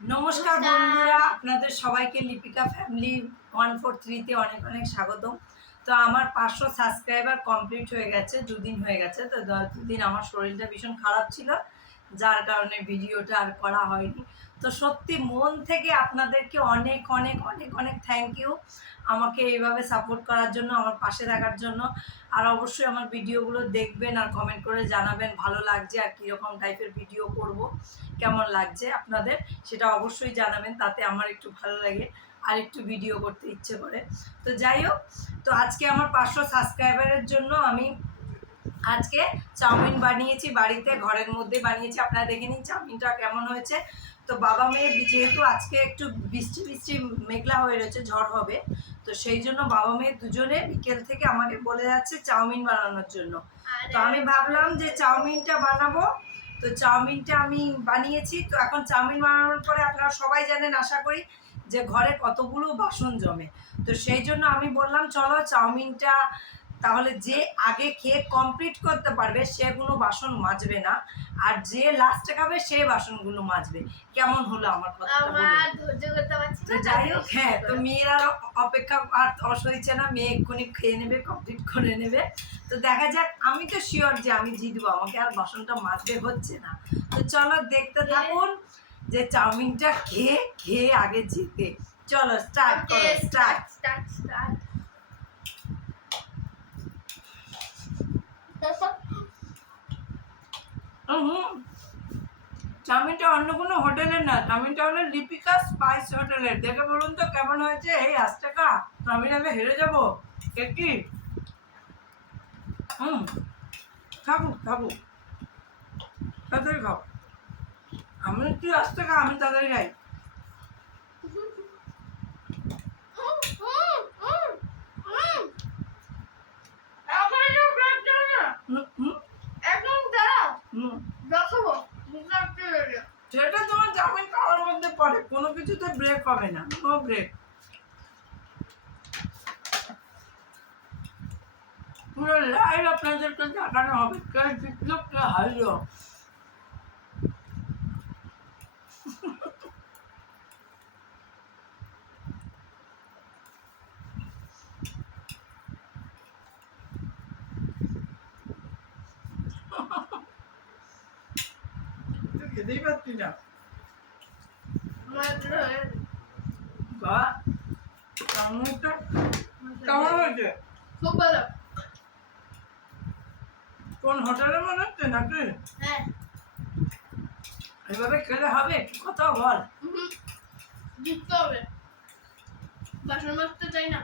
নমস্কার বন্ধুরা, আপনাদের সবাইকে লিপিকা ফ্যামিলি 143-তে অনেক অনেক স্বাগতম। তো আমার 500 সাবস্ক্রাইবার কমপ্লিট হয়ে গেছে, দুদিন হয়ে গেছে। তো দুদিন আমার শরীরটা ভীষণ খারাপ ছিল, যার কারণে ভিডিওটা আর করা হয়নি। তো সত্যি মন থেকে আপনাদেরকে অনেক অনেক অনেক অনেক থ্যাংক ইউ আমাকে এইভাবে সাপোর্ট করার জন্য, আমার পাশে থাকার জন্য। আর অবশ্যই আমার ভিডিওগুলো দেখবেন আর কমেন্ট করে জানাবেন ভালো লাগছে আর কীরকম টাইপের ভিডিও করব, কেমন লাগছে আপনাদের সেটা অবশ্যই জানাবেন, তাতে আমার একটু ভালো লাগে আর একটু ভিডিও করতে ইচ্ছে করে। তো যাই হোক, তো আজকে আমার 500 সাবস্ক্রাইবারের জন্য আমি আজকে চাউমিন বানিয়েছি, বাড়িতে ঘরের মধ্যে বানিয়েছি। আপনারা দেখে নিন চাউমিনটা কেমন হয়েছে। তো বাবা মেয়ে যেহেতু আজকে একটু বৃষ্টি বৃষ্টি মেঘলা হয়ে রয়েছে, ঝড় হবে, তো সেই জন্য বাবা মেয়ে দুজনে বিকেল থেকে আমাকে বলে যাচ্ছে চাউমিন বানানোর জন্য। তো আমি ভাবলাম যে চাউমিনটা বানাবো। তো চাউমিনটা আমি বানিয়েছি। তো এখন চাউমিন বানানোর পরে আপনারা সবাই জানেন আশা করি যে ঘরে কতগুলো বাসন জমে। তো সেই জন্য আমি বললাম চলো চাউমিনটা তাহলে যে আগে খেয়ে কমপ্লিট করতে পারবে সেগুলো বাসন মাজবে না, আর যে লাস্টে খাবে সেই বাসনগুলো মাজবে। কেমন হলো আমার কথাটা? তো যাই হোক, হ্যাঁ, তো মেয়েরা অপেক্ষা আর অসইছে না, মেয়ে এক্ষুনি খেয়ে নেবে, কমপ্লিট করে নেবে। তো দেখা যাক, আমি তো শিওর যে আমি জিতবো, আমাকে আর বাসনটা মাজতে হচ্ছে না। তো চলো দেখতে থাকুন যে চাউমিনটা খেয়ে খেয়ে আগে জিতে। চলো স্টার্ট করো, স্টার্ট। চাউমিনটা অন্য কোনো হোটেলের না, চাউমিনটা হলো লিপিকা স্পাইস হোটেলের। দেখে বলুন তো কেমন হয়েছে? এই 80 টাকা চাউমিন আমি হেরে যাবো কি? খাবো খাবো, তাড়াতাড়ি খাও। আমি কি 80 টাকা, আমি তাড়াতাড়ি খাই। সেটা তোমার চাউমিন খাওয়ার মধ্যে পড়ে, কোনো কিছুতে ব্রেক হবে না, নো ব্রেক। পুরো লাইভ আপনাদেরকে দেখানো হবে কে জিতলো কে হারলো। খেতেই পাচ্ছি না। চাউমিনটা কেমন হয়েছে? খুব ভালো। কোন হোটেলে মনে হচ্ছে নাকি? হ্যাঁ, এভাবে খেলে হবে? কথা বল। জিততে হবে, বাসন মাজতে চাই না।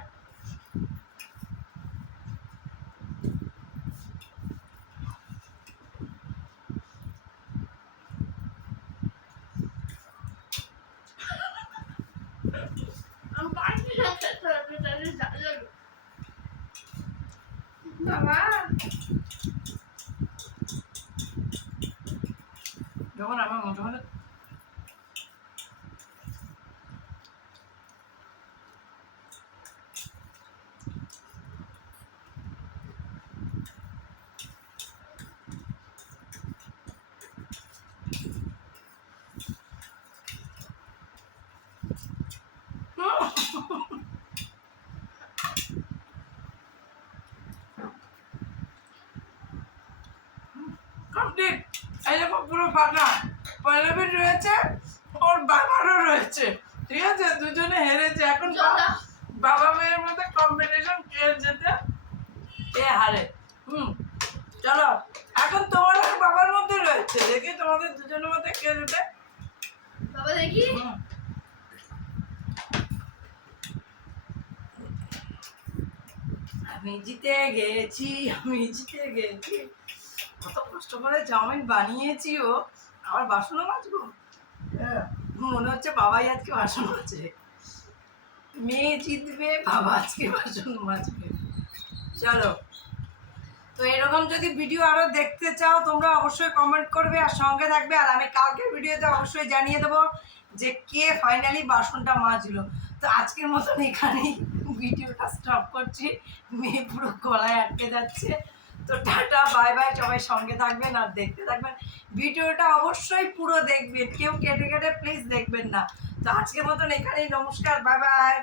আমি পারছি না খেতে, আপনি তাহলে যাবে বাবা। যখন আমার মনে হলো কমপ্লিট। এই দেখো পুরো ফাঁকা। পল্লবীর রয়েছে, ওর বাবারও রয়েছে, ঠিক আছে? দুজনে হেরেছে। এখন বাবা মেয়ের মধ্যে কম্পিটিশন কে যেতে কে হারে। চলো এখন তোমার আর বাবার মধ্যে রয়েছে, দেখি তোমাদের দুজনের মধ্যে কে যেতে। বাবা দেখি। আমি জিতে গেছি, আমি জিতে গেছি। কত কষ্ট করে চাউমিন বানিয়েছি, ও আবার বাসনও মাজবো। মনে হচ্ছে বাবাই আজকে বাসন মাজবে। মেয়ে জিতবে, বাবা আজকে বাসন মাজবে। চলো, তো এরকম যদি ভিডিও আরও দেখতে চাও তোমরা অবশ্যই কমেন্ট করবে আর সঙ্গে থাকবে। আর আমি কালকের ভিডিওতে অবশ্যই জানিয়ে দেবো যে কে ফাইনালি বাসনটা মাজলো। তো আজকের মতন এখানেই ভিডিওটা স্টপ করছি, মেয়ে পুরো গলায় আটকে যাচ্ছে। তো টাটা বাই বাই, সবাই সঙ্গে থাকবেন আর দেখতে থাকবেন ভিডিওটা, অবশ্যই পুরো দেখবেন, কেউ কেটে কেটে প্লিজ দেখবেন না। তো আজকের মতন এখানেই, নমস্কার, বাই বাই।